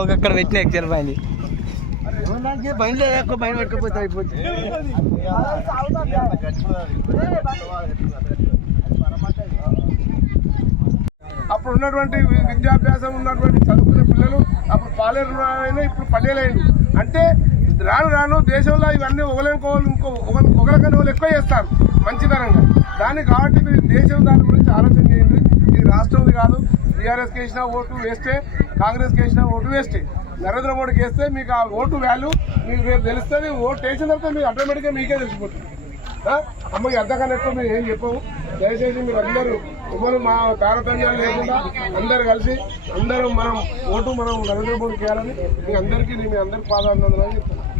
ఒక్కడ పెట్టిన ఎక్చర్ బండి బండి బండి పట్టుకపోతే అయిపోతుంది. అప్పుడు ఉన్నటువంటి విద్యాభ్యాసం ఉన్నటువంటి చదువుకునే పిల్లలు అప్పుడు పాలేరు ఇప్పుడు పల్లెలైంది. అంటే రాను రాను దేశంలో ఇవన్నీ ఒకరికన్నా వాళ్ళు ఎక్కువ చేస్తారు మంచితనంగా. దాన్ని కాబట్టి మీరు దేశం దాని గురించి ఆలోచన చేయండి. ఇది రాష్ట్రంది కాదు. టీఆర్ఎస్కి వేసిన ఓటు వేస్తే, కాంగ్రెస్కి వేసిన ఓటు వేస్తే, నరేంద్ర మోడీకి వేస్తే మీకు ఆ ఓటు వాల్యూ మీకు రేపు తెలుస్తుంది. ఓటు వేసిన తర్వాత మీకు ఆటోమేటిక్గా మీకే తెలిసిపోతుంది. అమ్మకి అర్థకన్నా ఎక్కువ మేము ఏం చెప్పము. దయచేసి మీరు అందరూ ఎవరు మా తారతమ్యాలు లేకుండా అందరు కలిసి అందరూ మనం నరేంద్ర మోడీకి వేయాలని మీ అందరికీ పాదాభినందనలు చెప్తున్నాను.